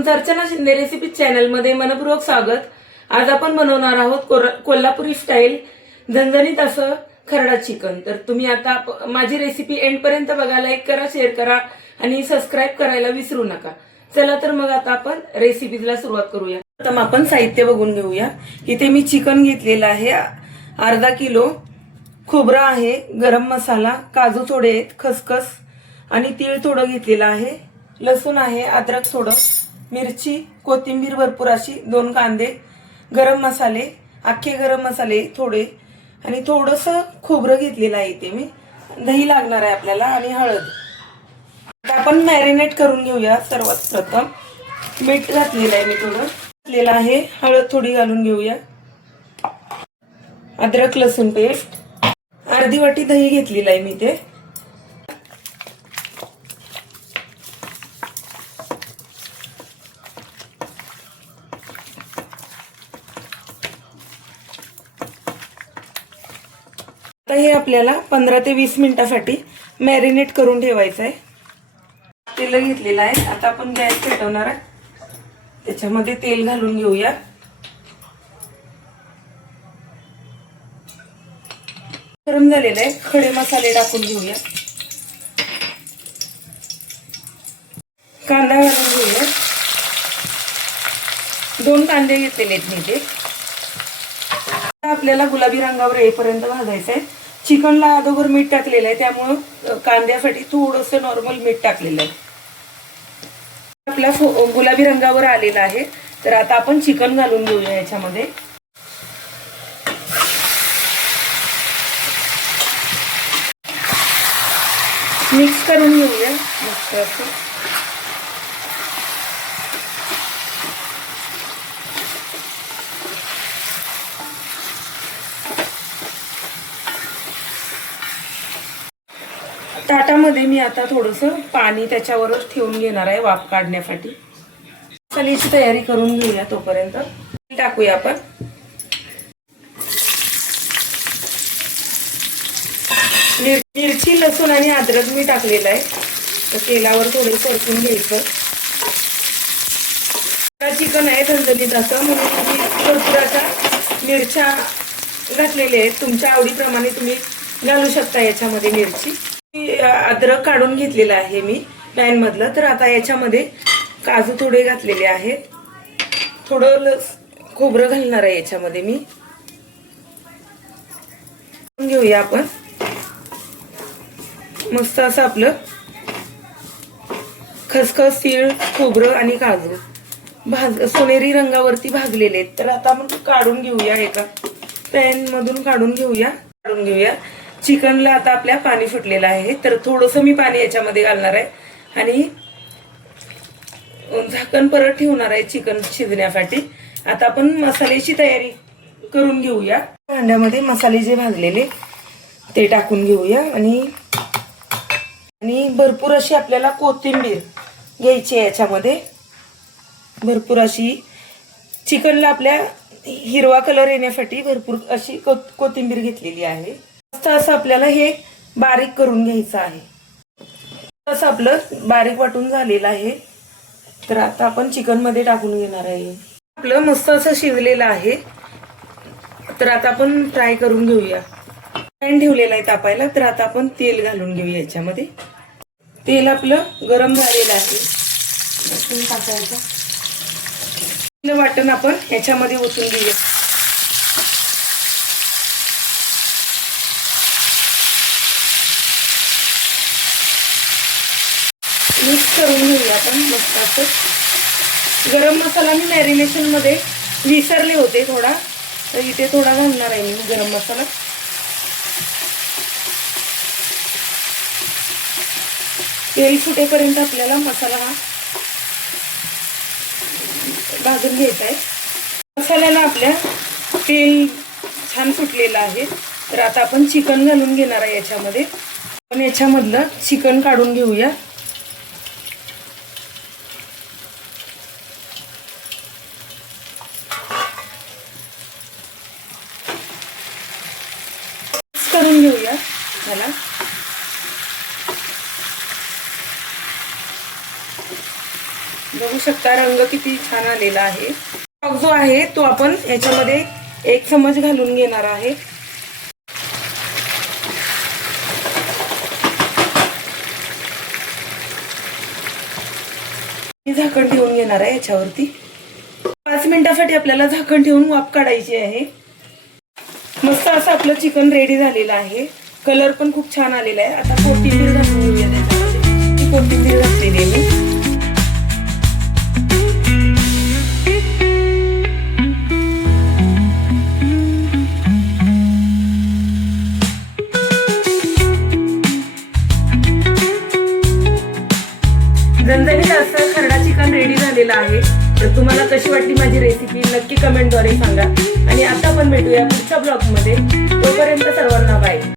तुमचं Archana Shinde recipe channel मध्ये मनपूर्वक स्वागत। आज आपण बनवणार आहोत कोल्हापुरी स्टाईल झणझणीत असं खरडा चिकन। तर तुम्ही आता माझी रेसिपी एंड पर्यंत बघा, लाईक करा, शेअर करा आणि सबस्क्राइब करायला विसरू नका। चला तर मग आता आपण रेसिपीला सुरुवात करूया। प्रथम आपण साहित्य बघून घेऊया। इथे मी चिकन घेतलेलं आहे अर्धा किलो, खोबरा आहे, गरम मसाला, काजू थोडे आहेत, खसखस आणि तीळ थोडं घेतलेलं आहे, लसूण आहे, अद्रक थोडं, मिरची, कोथिंबीर भरपूर अशी, 2 कांदे, गरम मसाले, अख्खे गरम मसाले थोडे आणि थोडंसं खोबरं घेतलेलं आहे इथे मी, दही लागणार आहे आपल्याला आणि हळद। आता आपण मॅरिनेट करून घेऊया। सर्वात प्रथम मीठ घातलेलं आहे मी, थोडं घातलेलं आहे, हळद थोडी घालून घेऊया, अद्रक लसूण पेस्ट, अर्धी वाटी दही घेतलेलं आहे मी ते, आता हे आपल्याला 15 ते 20 मिनिटांसाठी मॅरिनेट करून ठेवायचं आहे। तेल घेतलेलं आहे, आता आपण गॅस पेटवणार आहे, त्याच्यामध्ये तेल घालून घेऊया। गरम झालेलं आहे, खडे मसाले टाकून घेऊया, कांदा घालून घेऊया, 2 कांदे घेतलेले आहेत मी ते, आपल्याला गुलाबी रंगावर येईपर्यंत भाजायचं आहे। चिकनला अगोदर मीठ टाकलेलं आहे, त्यामुळे कांद्यासाठी थोडंसं नॉर्मल मीठ टाकलेलं आहे। आपला गुलाबी रंगावर आलेला आहे, तर आता आपण चिकन घालून घेऊया याच्यामध्ये। मिक्स करून घेऊया मस्त असं। ताटामध्ये मी आता थोडंसं पाणी त्याच्यावरच ठेवून घेणार आहे वाफ काढण्यासाठी। मसाल्याची तयारी करून घेऊया, तोपर्यंत टाकूया आपण। मिरची, लसूण आणि अद्रक मी टाकलेलं आहे, तर तेलावर थोडे परतून घ्यायचं। चिकन आहे झणझणीत असं, म्हणून मी भरपूर अशा मिरच्या घातलेल्या आहेत, तुमच्या आवडीप्रमाणे तुम्ही घालू शकता याच्यामध्ये मिरची। अद्रक काढून घेतलेलं आहे मी पॅन मधलं, तर आता याच्यामध्ये काजू थोडे घातलेले आहेत, थोडं खोबरं घालणार आहे याच्यामध्ये मी। घेऊया आपण मस्त असं आपलं खसखस, तीळ, खोबरं आणि काजू सोनेरी रंगावरती भाजलेले आहेत, तर आता आपण काढून घेऊया, एका पॅन मधून काढून घेऊया। चिकनला आता आपल्या पाणी फुटलेलं आहे, तर थोडंसं मी पाणी याच्यामध्ये घालणार आहे आणि झाकण परत ठेवणार आहे चिकन शिजण्यासाठी। आता आपण मसाल्याची तयारी करून घेऊया। भांड्यामध्ये मसाले जे भाजलेले ते टाकून घेऊया आणि भरपूर अशी आपल्याला कोथिंबीर घ्यायची आहे याच्यामध्ये, भरपूर अशी। चिकनला आपल्या हिरवा कलर येण्यासाठी भरपूर अशी कोथिंबीर घेतलेली आहे। असं आपल्याला हे बारीक करून घ्यायचं आहे। असं आपलं बारीक वाटून झालेलं आहे, तर आता आपण चिकन मध्ये टाकून घेणार आहे। आपलं मस्त असं शिजलेलं आहे, तर आता आपण फ्राय करून घेऊया। पॅन ठेवलेला आहे तापायला, तर आता आपण तेल घालून घेऊया याच्यामध्ये। तेल आपलं गरम झालेलं आहे, टाकायचं वाटण आपण याच्यामध्ये ओतून घेऊया। मिक्स करून घेऊया आपण मस्त असं। गरम मसाला मी मॅरिनेशन मध्ये विसरले होते थोडा, तर इथे थोडा घालणार आहे मी गरम मसाला। तेल सुटेपर्यंत आपल्याला मसाला हा भाजून घ्यायचा आहे। मसाल्याला आपल्या तेल छान सुटलेलं आहे, तर आता आपण चिकन घालून घेणार आहे याच्यामध्ये। आपण याच्यामधलं चिकन काढून घेऊया। करून घेऊया त्याला। बघू शकता रंग किती छान आलेला आहे. जो आहे तो आपण याच्यामध्ये 1 चमच घालून घेणार आहे. झाकण ठेवून घेणार आहे याच्यावरती. 5 मिनिटासाठी आपल्याला झाकण ठेवून वाफ काढायची आहे. मस्त असं आपलं चिकन रेडी झालेलं आहे. कलर पण खूप छान आलेला आहे. आता कोथिंबीर घालून घेऊया त्याच्यामध्ये. ती कोथिंबीर घातलेली आहे मी. झणझणीत असं खरडा चिकन रेडी झालेला आहे. तर तुम्हाला कशी वाटली माझी रेसिपी नक्की कमेंटद्वारे सांगा. आणि आता आपण भेटूया पुढच्या ब्लॉगमध्ये. तोपर्यंत सर्वांना